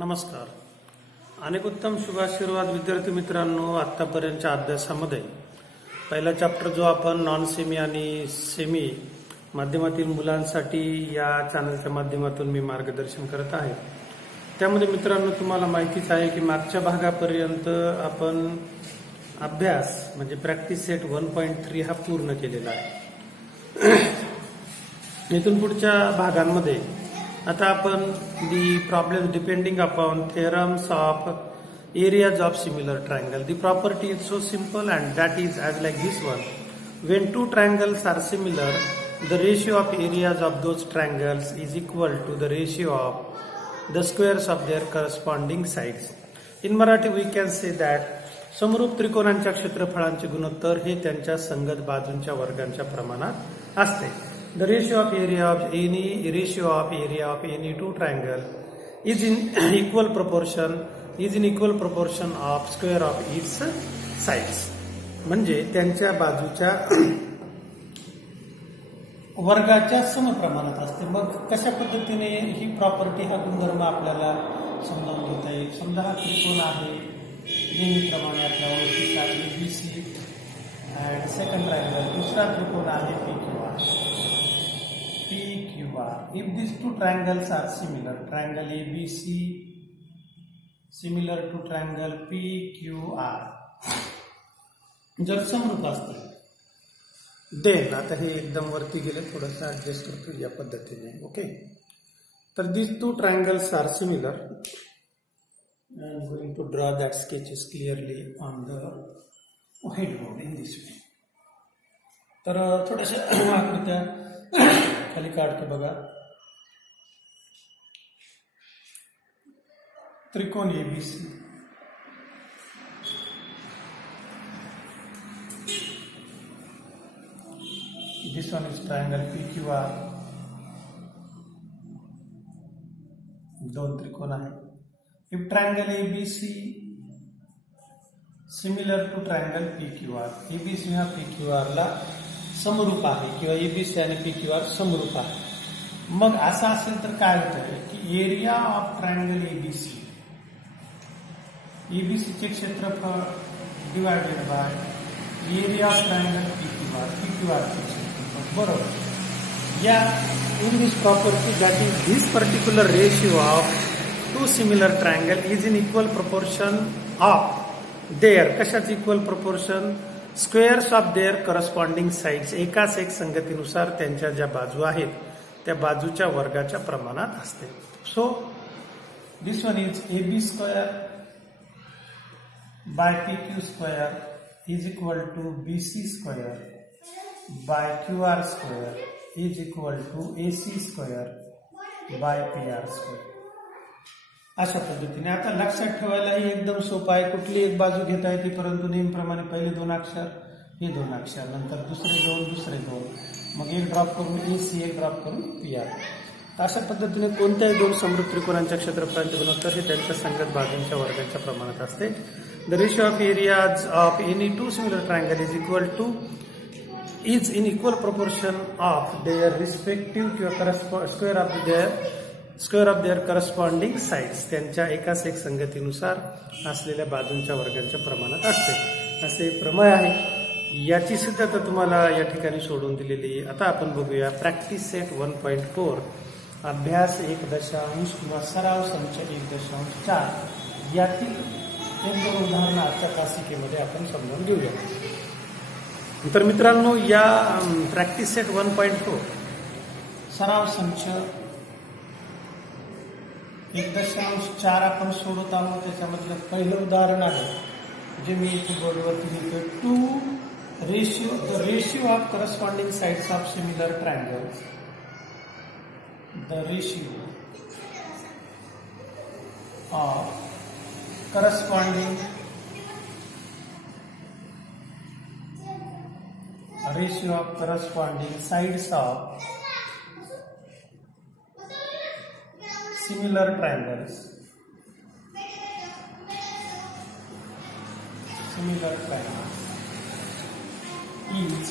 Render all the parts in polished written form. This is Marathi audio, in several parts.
नमस्कार. अनेक उत्तम शुभाशीर्वाद विद्यार्थी मित्रांनो, आतापर्यंतच्या अभ्यासामध्ये पहिला चॅप्टर जो आपण नॉन सेमी आणि सेमी माध्यमातील मुलांसाठी या चॅनलच्या माध्यमातून मी मार्गदर्शन करत आहे. त्यामध्ये मित्रांनो तुम्हाला माहितीच आहे की मागच्या भागापर्यंत आपण अभ्यास म्हणजे प्रॅक्टिस सेट 1.3 हा पूर्ण केलेला आहे. इथून पुढच्या भागांमध्ये आता आपण the problem depending upon theorems of areas of similar triangle. The property is so simple and that is as like this one. When two triangles are similar, the ratio of areas of those triangles is equal to the ratio of the squares of their corresponding sides. In Marathi we can say that समरूप त्रिकोणांच्या क्षेत्रफळांचे गुणोत्तर हे त्यांच्या संगत बाजूंच्या वर्गांच्या प्रमाणात असते. The ratio of area of any two triangle is in equal proportion of square of its sides. म्हणजे त्यांच्या बाजूच्या वर्गाच्या समप्रमाणात असते. मग कशा पद्धतीने ही प्रॉपर्टी हा गुणधर्म आपल्याला समजावून घेता येईल. समजा हा त्रिकोण आहे, नेहमीप्रमाणे आपल्या ओळखीचा ABC and सेकंड ट्रायंगल, दुसरा त्रिकोण आहे PQR. If these two triangles are similar, triangle ABC similar to triangle PQR, जर समरूप असतील, देन आता हे एकदम वरती गेले, थोडंसं ऍडजस्ट करतो या पद्धतीने. ओके, तर these two triangles are similar. I am going to draw that sketches clearly on the whiteboard in this way. तर थोड्याशा आकृत्या खाली काढतो बघा. त्रिकोण ABC, this one is triangle PQR. दोन त्रिकोण आहे. If triangle ABC similar to triangle PQR, ABC हा PQR ला समरूप आहे किंवा ABC आणि PQR समरूप आहे. मग असं असेल तर काय होतं की एरिया ऑफ ट्रायंगल ABC चे क्षेत्रफळ divided by area of triangle PQR चे क्षेत्रफळ. बरोबर. या in this property that is this particular ratio of two similar triangle is in equal proportion of their. कशाच equal proportion? Squares of their corresponding sides. एकाच एक संगतीनुसार त्यांच्या ज्या बाजू आहेत त्या बाजूच्या वर्गाच्या प्रमाणात असते. So this one is AB square by PQ square is equal to BC square by QR square is equal to AC square by PR square. अशा पद्धतीने आता लक्षात ठेवायलाही एकदम सोपं आहे. कुठली एक बाजू घेता येते, परंतु नेहमीप्रमाणे पहिले दोन अक्षर, हे दोन अक्षर, नंतर दुसरे दोन, मग एक ड्रॉप करून AC, एक ड्रॉप करून PR. अशा पद्धतीने कोणत्याही दोन समरूप त्रिकोणांच्या क्षेत्रफळांचे गुणोत्तर हे त्यांच्या संगत बाजूंच्या वर्गाच्या प्रमाणात असते. The ratio of areas of any two similar triangle is in equal proportion of their respective किंवा square of their corresponding sides. त्यांच्या एकाच एक संगतीनुसार असलेल्या बाजूंच्या वर्गांच्या प्रमाणात असते. असे प्रमेय आहे. याची सिद्धता तुम्हाला या ठिकाणी सोडून दिलेली आहे. आता आपण बघूया प्रॅक्टिस सेट 1.4 अभ्यास 1.0 किंवा सराव संच 1.4 यातील एक दोन उदाहरणं आजच्या तासिकेमध्ये आपण समजून घेऊया. तर मित्रांनो, या प्रॅक्टिस सेट 1.4 सराव संच 1.4 आपण सोडत आहोत. त्याच्यामधलं पहिलं उदाहरण आहे जे मी इथे बोर्डवरती लिहितो. the ratio of corresponding sides of similar triangles. The ratio of corresponding sides of similar triangles. Each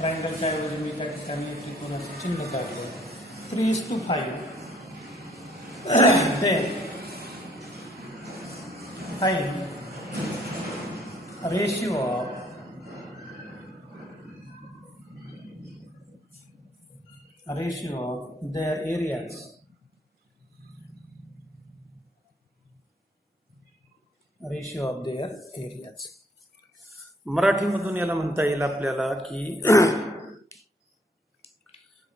ट्रायंगलच्या ऐवजी मी त्या ठिकाणी त्रिकोणाचं चिन्ह काढलं. 3:5. Then find ratio of their areas. Ratio of their areas. मराठीमधून याला म्हणता येईल आपल्याला की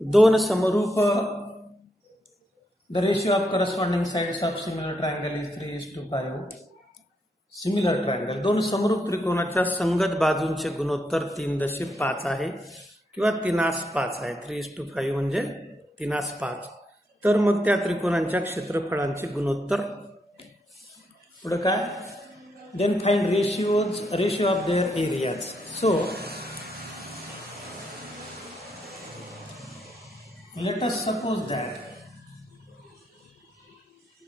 दोन समरूप the ratio of corresponding sides of similar triangle is 3:5. Similar triangle, दोन समरूप त्रिकोणाच्या संगत बाजूंचे गुणोत्तर 3.5 आहे किंवा 3:5 आहे. 3:5 म्हणजे 3:5. तर मग त्या त्रिकोणांच्या क्षेत्रफळांचे गुणोत्तर. पुढे काय? Then find ratio of their areas. So let us suppose that,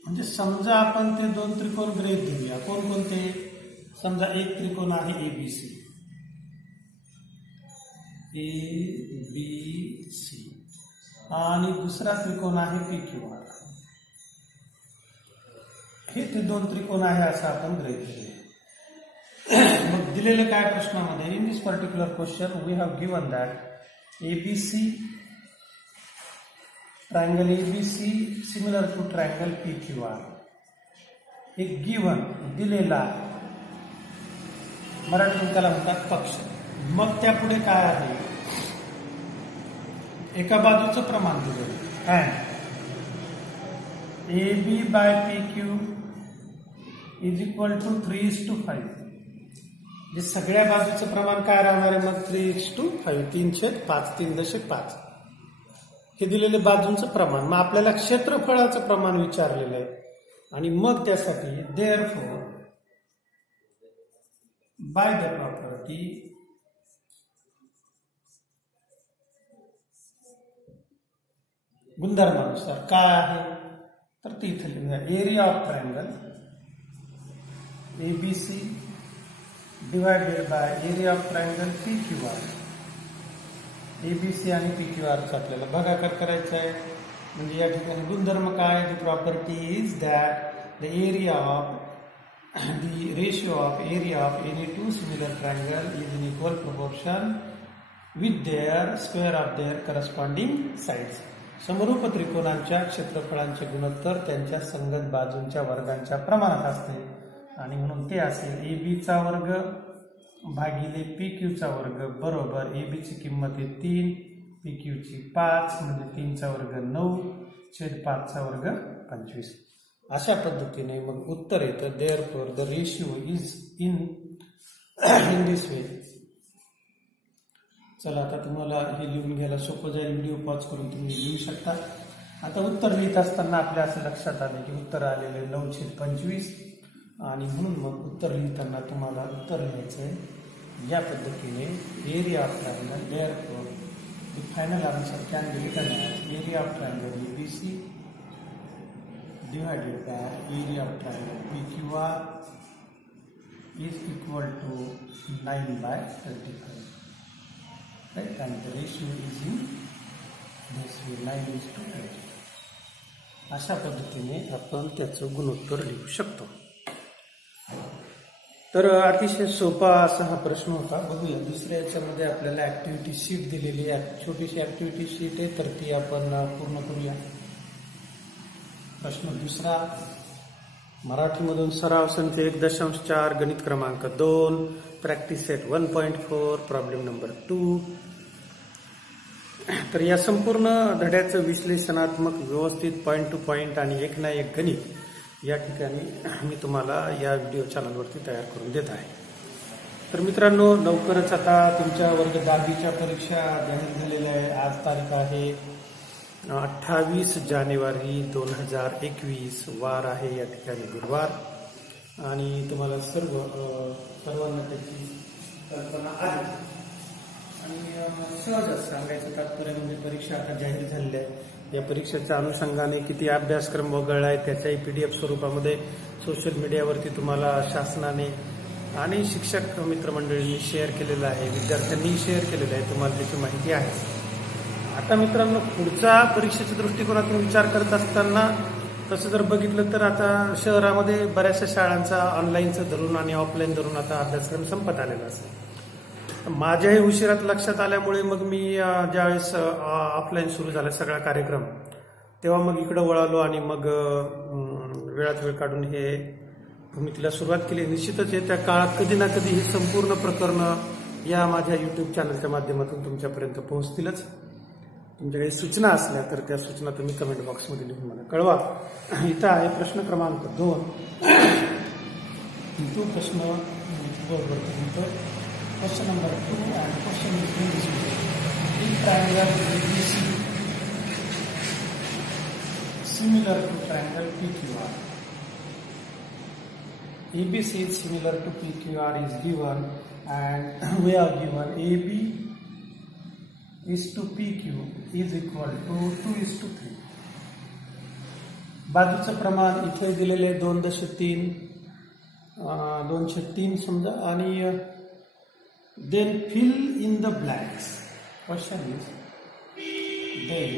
म्हणजे समजा आपण ते दोन त्रिकोण गृहीत धरूया. कोणकोणते? समजा एक त्रिकोण आहे ABC, आणि दुसरा त्रिकोण आहे PQR. हे ते दोन त्रिकोण आहे असं आपण गृहीत धरूया. मग दिलेले काय प्रश्नामध्ये, in this particular question we have given that ABC, triangle ABC similar to triangle PQR. एक गिवन दिलेला मराठीत त्याला म्हणतात पक्ष. मग त्यापुढे काय आहे, एका बाजूचं प्रमाण दिलेलं and AB by PQ is equal to 3:5. जे सगळ्या बाजूचं प्रमाण काय राहणार आहे मग 3:5, 3/5, 3.5 हे दिलेले बाजूंचं प्रमाण. मग आपल्याला क्षेत्रफळाचं प्रमाण विचारलेलं आहे आणि मग त्यासाठी देअरफॉर बाय द प्रॉपर्टी गुणधर्मानुसार काय आहे तर ते इथे लिहूया. Area of triangle ABC divided by area of triangle PQR. ABC आणि PQR चा आपल्याला भागाकार करायचा आहे. म्हणजे या ठिकाणी गुणधर्म काय? The property is that the area of the ratio of area of any two similar triangle is in equal proportion with their square of their corresponding sides. समरूप त्रिकोणांच्या क्षेत्रफळांचे गुणोत्तर त्यांच्या संगत बाजूंच्या वर्गांच्या प्रमाणात असते आणि म्हणून ते असेल AB चा वर्ग भागिले PQ चा वर्ग बरोबर AB ची किंमत आहे 3, PQ ची 5 म्हणजे 3 चा वर्ग 9/5 चा वर्ग 25. अशा पद्धतीने मग उत्तर येतं. Therefore the ratio is in this way. चला आता तुम्हाला हे लिहून घ्यायला सोपं जाईल. व्हिडिओ पॉज करून तुम्ही लिहू शकता. आता उत्तर लिहित असताना आपल्या असं लक्षात आले की उत्तर आलेले 9/25 आणि म्हणून मग उत्तर लिहिताना तुम्हाला उत्तर लिहायचं आहे या पद्धतीने. Area of triangle therefore the final answer can be written as area of triangle ABC divided by area of triangle PQR is equal to 9/35. Right, and the ratio is in this way 9:20. अशा पद्धतीने आपण त्याचं गुणोत्तर लिहू शकतो. तर अतिशय सोपा असा हा प्रश्न होता. बघूया दुसऱ्या याच्यामध्ये आपल्याला ऍक्टिव्हिटी शीट दिलेली आहे. छोटीशी ऍक्टिव्हिटी शीट आहे तर ती आपण पूर्ण करूया. प्रश्न दुसरा, मराठीमधून सराव संख्या 1.4 गणित क्रमांक 2 प्रॅक्टिस सेट 1.4 प्रॉब्लेम नंबर 2. तर या संपूर्ण धड्याचं विश्लेषणात्मक व्यवस्थित पॉइंट टू पॉइंट आणि एक ना एक गणित या ठिकाणी मी तुम्हाला या व्हिडिओ चॅनलवरती तयार करून देत आहे. तर मित्रांनो लवकरच आता तुमच्या वर्ग 10वीच्या परीक्षा जाहीर झालेल्या आहे. आज तारीख आहे 28 जानेवारी 2021, वार आहे या ठिकाणी गुरुवार. आणि तुम्हाला सर्वांना त्याची कल्पना आहे. आणि सहजच सांगायचं तात्पर्य म्हणजे परीक्षा आता जाहीर झालेली आहे. या परीक्षेच्या अनुषंगाने किती अभ्यासक्रम वगळला आहे त्याच्याही PDF स्वरूपामध्ये सोशल मीडियावरती तुम्हाला शासनाने आणि शिक्षक मित्रमंडळींनी शेअर केलेलं आहे, विद्यार्थ्यांनी शेअर केलेलं आहे. तुम्हाला त्याची माहिती आहे. आता मित्रांनो पुढचा परीक्षेच्या दृष्टिकोनातून विचार करत असताना तसं जर बघितलं तर आता शहरामध्ये बऱ्याचशा शाळांचा ऑनलाईनचं धरून आणि ऑफलाईन धरून आता अभ्यासक्रम संपत आलेला असतो. माझ्याही उशिरात लक्षात आल्यामुळे मग मी ज्यावेळेस ऑफलाईन सुरू झाला सगळा कार्यक्रम, तेव्हा मग इकडं वळालो आणि मग वेळात वेळ काढून हे भूमितीला सुरुवात केली. निश्चितच येत्या काळात कधी ना कधी ही संपूर्ण प्रकरणं या माझ्या यूट्यूब चॅनलच्या माध्यमातून तुमच्यापर्यंत पोहोचतीलच. तुमच्या काही सूचना असल्या तर त्या सूचना तुम्ही कमेंट बॉक्समध्ये लिहून मला कळवा. इथं आहे प्रश्न क्रमांक 2. तो प्रश्न बरोबर question number 2 and question is triangle ABC similar to triangle PQR. ABC is similar to PQR is given, and we are given AB is to PQ is equal to 2:3. बाजूचं प्रमाण इथे दिलेले 2.3 203 समजा, आणि then fill in the blanks. Question is then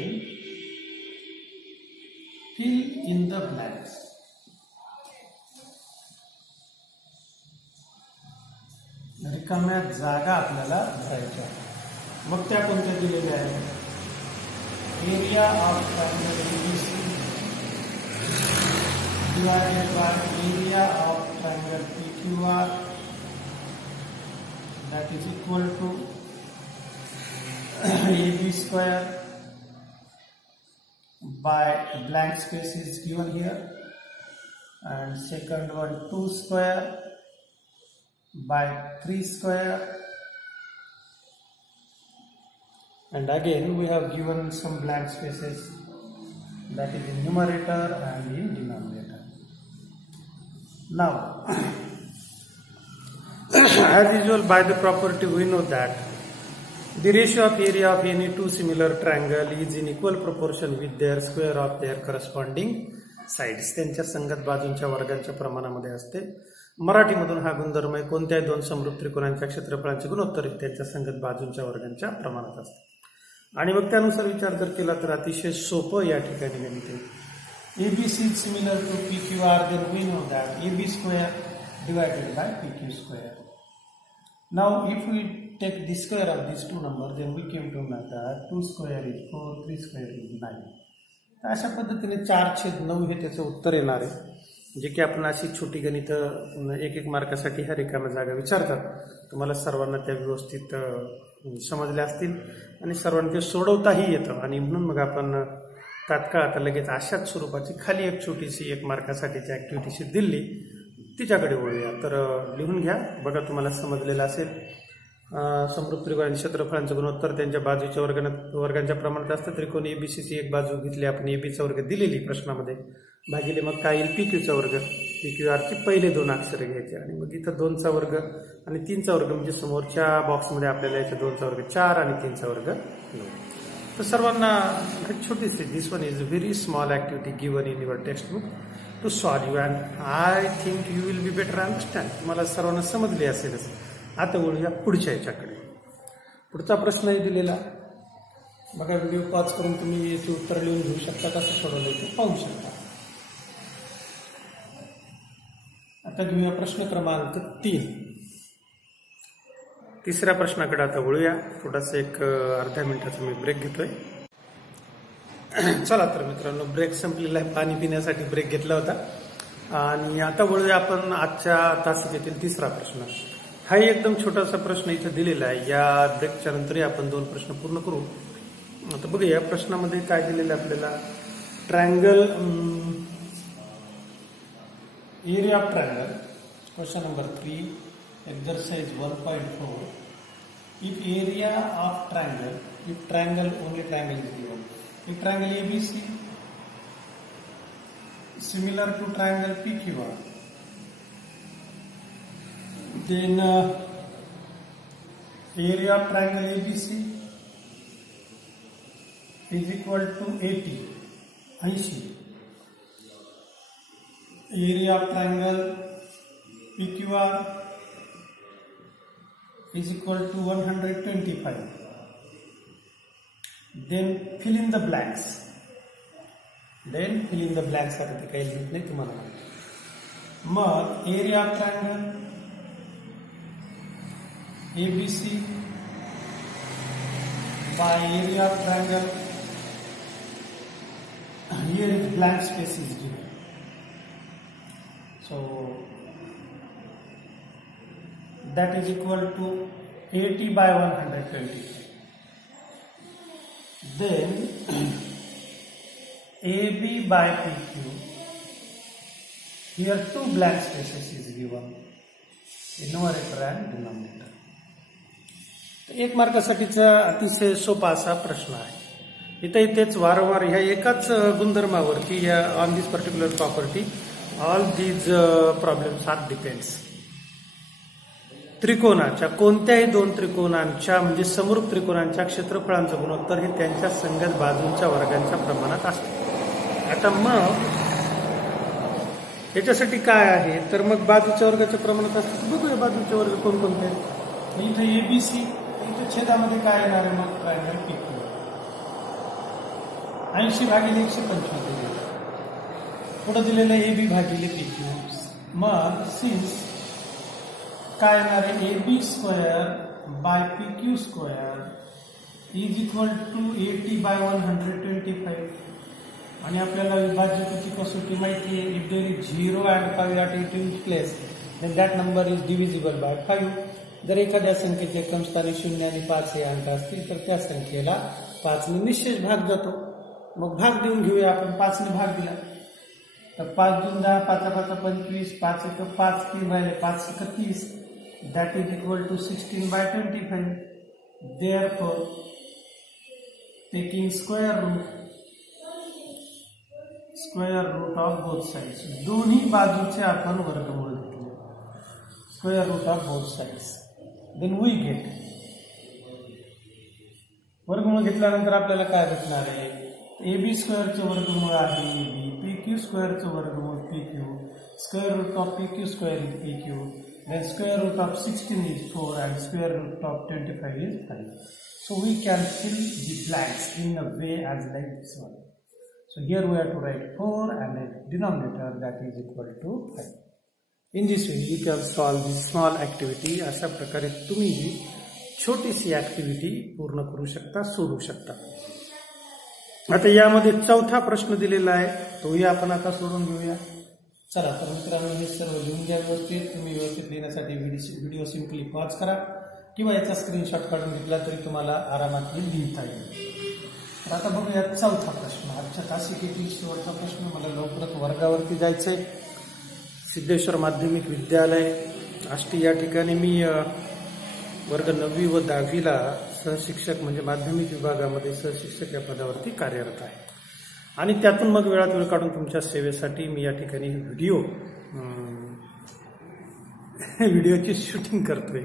fill in the blanks. रिकाम्या जागा आपल्याला भरायच्या. मग त्या कोणत्या दिलेल्या आहेत? Area of triangle ABC divided by area of triangle PQR, that is equal to AB square by blank space is given here, and second one 2 square by 3 square, and again we have given some blank spaces, that is in numerator and in denominator. Now as usual, by the property we know that the ratio of area of any two similar triangle is in equal proportion with their square of their corresponding sides. त्यांच्या संगत बाजूंच्या वर्गांच्या प्रमाणामध्ये असते. मराठीमधून हा गुणधर्म आहे. कोणत्याही दोन समरूप त्रिकोणांच्या क्षेत्रफळांचे गुणोत्तर त्यांच्या संगत बाजूंच्या वर्गांच्या प्रमाणात असते. आणि मग त्यानुसार विचार जर केला तर अतिशय सोपं या ठिकाणी गणित आहे. ABC is similar to PQR, then we know that AB square divided by PQ square. Now if we take the square of these two numbers, then we came to know that 2 square is 4, 3 square is 9. तर अशा पद्धतीने 4/9 हे त्याचं उत्तर येणार आहे. जे की आपण अशी छोटी गणित 1-1 मार्कासाठी ह्या रिकाम्या जागा विचारतात, तुम्हाला सर्वांना त्या व्यवस्थित समजल्या असतील आणि सर्वांना ते सोडवताही येतं. आणि म्हणून मग आपण तात्काळ आता लगेच अशाच स्वरूपाची खाली एक छोटीशी 1 मार्कासाठीची ऍक्टिव्हिटी शीट दिली, तिच्याकडे वळूया. तर लिहून घ्या, बघा तुम्हाला समजलेलं असेल. समरूप त्रिकोणांच्या क्षेत्रफळांचं गुणोत्तर त्यांच्या बाजूच्या वर्गांच्या प्रमाणात असतं. त्रिकोण एबीसीची एक बाजू घेतली आपण, एबीचा वर्ग दिलेली प्रश्नामध्ये, भागिले मग काय येईल PQचा वर्ग. PQRचे पहिले 2 अक्षर घ्यायचे आणि मग इथं 2चा वर्ग आणि 3चा वर्ग, म्हणजे समोरच्या बॉक्समध्ये आपल्याला याच्या 2चा वर्ग 4 आणि 3चा वर्ग 9. तर सर्वांना छोटीशी, this one is very small activity given in your text book to solve you, and I think you will be better understand. तुम्हाला सर्वांना समजले असेलच. आता वळूया पुढच्या याच्याकडे. पुढचा प्रश्नही दिलेला बघा, व्हिडिओ पॉज करून तुम्ही याचे उत्तर लिहून घेऊ शकता, कसं सोडवलं ते पाहू शकता. आता घेऊया प्रश्न क्रमांक 3. तिसऱ्या प्रश्नाकडे आता वळूया. थोडासा एक अर्ध्या मिनिटाचा मी ब्रेक घेतोय. चला तर मित्रांनो, ब्रेक संपलेला आहे. पाणी पिण्यासाठी ब्रेक घेतला होता. आणि आता वळूया आपण आजच्या तासिकेतील तिसरा प्रश्न. हा एकदम छोटासा प्रश्न इथं दिलेला आहे. या ब्रेकच्या नंतरही आपण 2 प्रश्न पूर्ण करू. आता बघूया या प्रश्नामध्ये काय दिलेलं आहे आपल्याला. Triangle area of triangle, question number 3, exercise 1.4. if area of triangle, if triangle, only triangle is given, if triangle ABC similar to triangle PQR, then area of triangle ABC is equal to 80. Area of triangle PQR is equal to 125. Then fill in the blanks. Then fill in the blanks आता ते काही लिहित नाही तुम्हाला माहिती. मग area of triangle ABC by area of triangle. Here is blank space is given. So that is equal to 80 by 120. Then AB by PQ. Here two blank spaces is given. Numerator and denominator. एक मार्कासाठीचा अतिशय सोपा असा प्रश्न आहे. इथेच वारंवार ह्या एकाच गुणधर्मावरती या on this particular property all these problems are depends. त्रिकोणाच्या कोणत्याही दोन त्रिकोणांच्या म्हणजे समरूप त्रिकोणांच्या क्षेत्रफळांचं गुणोत्तर हे त्यांच्या संगत बाजूंच्या वर्गांच्या प्रमाणात असते. आता मग याच्यासाठी काय आहे तर मग बाजूच्या वर्गाच्या प्रमाणात असते. बघूया बाजूचे वर्ग कोणकोणते आहेत. इथे ABC, इथे छेदामध्ये काय येणार आहे मग ट्रायंगल PQ 80 भागिले 125 दिलेलं. पुढे दिलेलं AB भागिले PQ. मग सिन्स काय येणार आहे AB square by PQ square is equal to 80 by 125. आणि आपल्याला विभाज्यतेची कसोटी माहिती आहे. If there is 0 and 5 at its place then that number is divisible by 5. जर एखाद्या संख्येचे एकम स्थानी 0 आणि 5 हे अंक असतील तर त्या संख्येला 5 ने निश्चित भाग जातो. मग भाग देऊन घेऊया आपण. 5 ने भाग दिला तर 5 दून 10, 5 5 25, 5 1 5, 3 राहिले 5 1 30. That is equal to 16 by 25. Therefore taking square root of both sides. दोन्ही बाजूचे आपण वर्गमूळ घेतले. Square root of both sides. Then we get वर्गमूळ घेतल्यानंतर आपल्याला काय भेटणार आहे. AB स्क्वेअरचं वर्गमूळ आहे AB, PQ स्क्वेअरचं वर्गमूळ PQ, square root of PQ square is PQ, then square root of 16 is 4 and square root of 25 is 5. So we can fill the blanks in a way as like this one. So here we have to write 4 and a denominator that is equal to 5. In this way you can solve this small activity. अशा प्रकारे तुम्ही ही छोटीशी ऍक्टिव्हिटी पूर्ण करू शकता, सोडवू शकता. आता यामध्ये चौथा प्रश्न दिलेला आहे, तोही आपण आता सोडून घेऊया. चला तर मित्रांनो हे सर्व लिहून घ्या व्यवस्थित. तुम्ही व्यवस्थित लिहिण्यासाठी व्हिडिओ सिम्पली पॉज करा किंवा याचा स्क्रीनशॉट काढून घेतला तरी तुम्हाला आरामात लिहिता येईल. तर आता बघूया चौथा प्रश्न. आजच्या तासिकेतील शेवटचा प्रश्न. मला लवकरच वर्गावरती जायचंय. सिद्धेश्वर माध्यमिक विद्यालय आष्टी या ठिकाणी मी वर्ग 9वी व 10वीला सहशिक्षक म्हणजे माध्यमिक विभागामध्ये सहशिक्षक या पदावरती कार्यरत आहे. आणि त्यातून मग वेळात वेळ काढून तुमच्या सेवेसाठी मी या ठिकाणी व्हिडिओची शूटिंग करतोय.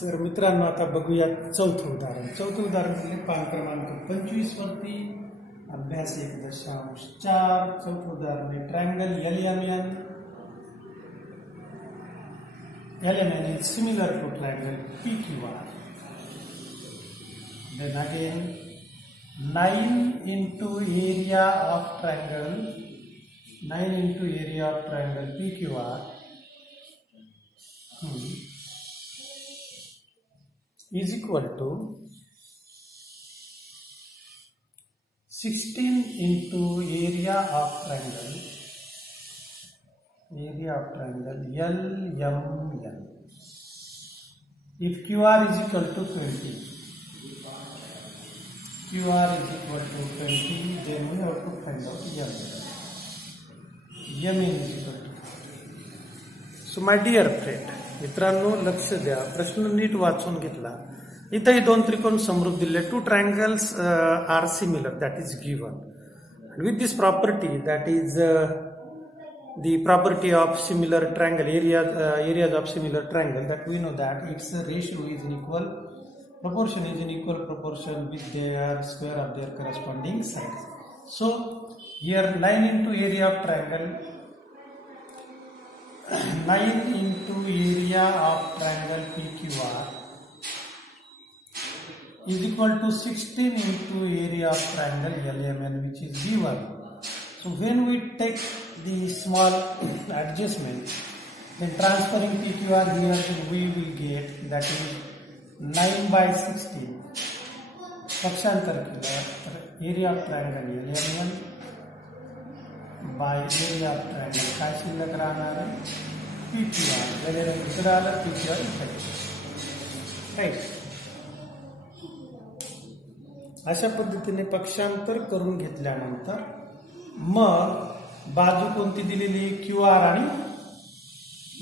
तर मित्रांनो आता बघूया चौथं उदाहरण. चौथं उदाहरण पान क्रमांक 25 वरती अभ्यास 1.4. चौथं उदाहरण आहे triangle LMN is similar to triangle PQR. Then again 9 into area of triangle PQR is equal to 16 into area of triangle LMN. If QR is equal to 20, then we have to find out MN is equal to. So my dear friend, मित्रांनो लक्ष द्या. प्रश्न नीट वाचून घेतला. इथेही दोन त्रिकोण समरूप दिले. 2 triangles are similar, that is given. And with this property, that is the property of similar triangle, areas of similar triangle, that we know that its ratio is in equal proportion with their square of their corresponding sides. So here 9 into area of triangle 9 into area of triangle PQR is equal to 16 into area of triangle LMN, which is given. So when we take the small adjustment, then transferring PQR here, then we will get that is 9/16. पक्षांतर केलं तर area of triangle LM1 bye area of triangle काय शिल्लक राहणार आहे PQR. वेळेला दुसरं आलं PQR राईट. अशा पद्धतीने पक्षांतर करून घेतल्यानंतर मग बाजू कोणती दिलेली QR आणि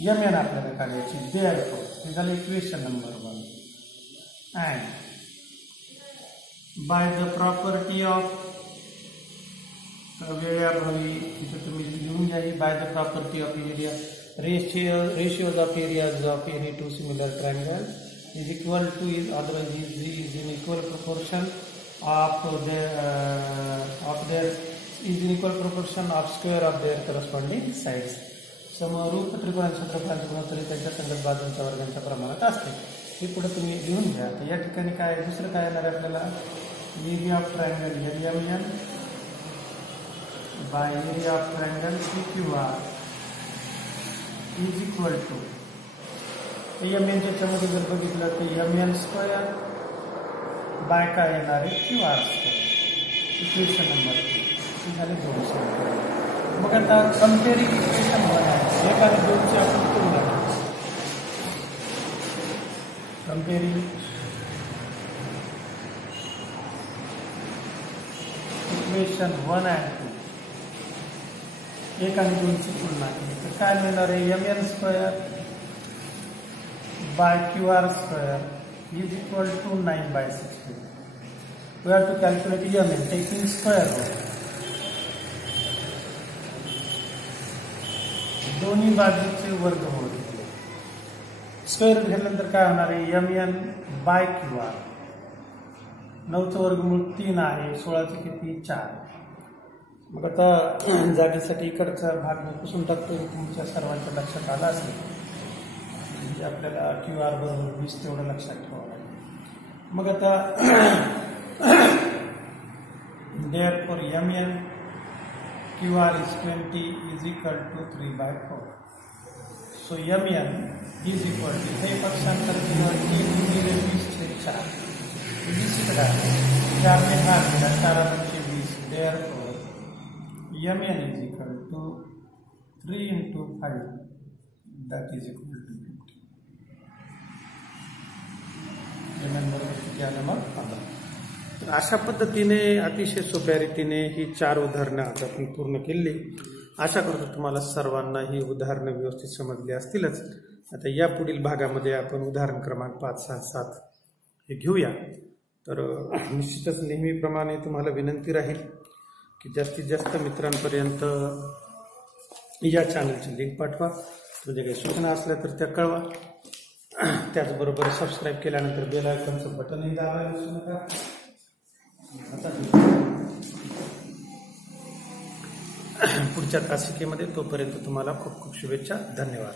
MN आपल्याला काढायची. हे झालं equation number 1. And by the property of वेळाभावी इथे तुम्ही लिहून घ्या. By the property of area ratios of areas of any two similar triangle is equal to is otherwise is in equal proportion of square of their corresponding sides. समरूप त्रिकोणाच्या क्षेत्रफळाचे गुणोत्तर त्यांच्या संगत बाजूंच्या वर्गांच्या प्रमाणात असते. हे पुढे तुम्ही लिहून घ्या. तर या ठिकाणी काय दुसरं काय येणार आपल्याला area of triangle LMN by area of triangle PQR is equal to MN च्यामध्ये जर बघितलं तर MN² बाय काय येणार आहे QR². इक्वेशन नंबर 2 झाले 200. मग आता कम्पेअरिंग इक्वेशन 1 आहे 1 आणि 2 ची आपण तुलना करू. कम्पेअरिंग इक्वेशन 1 and 2 1 आणि 2 ची तुलना केली तर काय मिळणार आहे MN² by QR² is equal to 9/16. We have to calculate MN taking square root. दोन्ही बाजूचे वर्गमूळ घेतले. स्क्वेअर रूट घेतल्यानंतर काय होणार आहे MN बाय QR. 9चं वर्गमूळ 3 आहे 16चे किती 4. मग आता जागेसाठी इकडचा भाग मी पुसून टाकतो. तुमच्या सर्वांच्या लक्षात आला असेल म्हणजे आपल्याला QR बरोबर 20 तेवढं लक्षात ठेवावं लागेल. मग आता therefore MN QR is 20 is equal to 3/4. So MN is equal to हे पक्षांतर केलं 3×20/4 20 इकडे 4 ने भाग दिला 4×20. therefore MN is equal to 3 into 5 that is equal to 50. MN बरोबर किती आलं मग 15. तर अशा पद्धतीने अतिशय सोप्या रीतीने ही 4 उदाहरणं आज आपण पूर्ण केली. आशा करतो तुम्हाला सर्वांना ही उदाहरणं व्यवस्थित समजली असतीलच. आता या पुढील भागामध्ये आपण उदाहरण क्रमांक 5, 6, 7 हे घेऊया. तर निश्चितच नेहमीप्रमाणे तुम्हाला विनंती राहील की जास्तीत जास्त मित्रांपर्यंत या चॅनलची लिंक पाठवा. म्हणजे काही सूचना असल्या तर त्या कळवा. त्याचबरोबर सबस्क्राईब केल्यानंतर बेल आयकॉनचं बटनही दाबायला विसरू नका. पुढच्या तासिकेमध्ये तोपर्यंत तुम्हाला खूप खूप शुभेच्छा. धन्यवाद.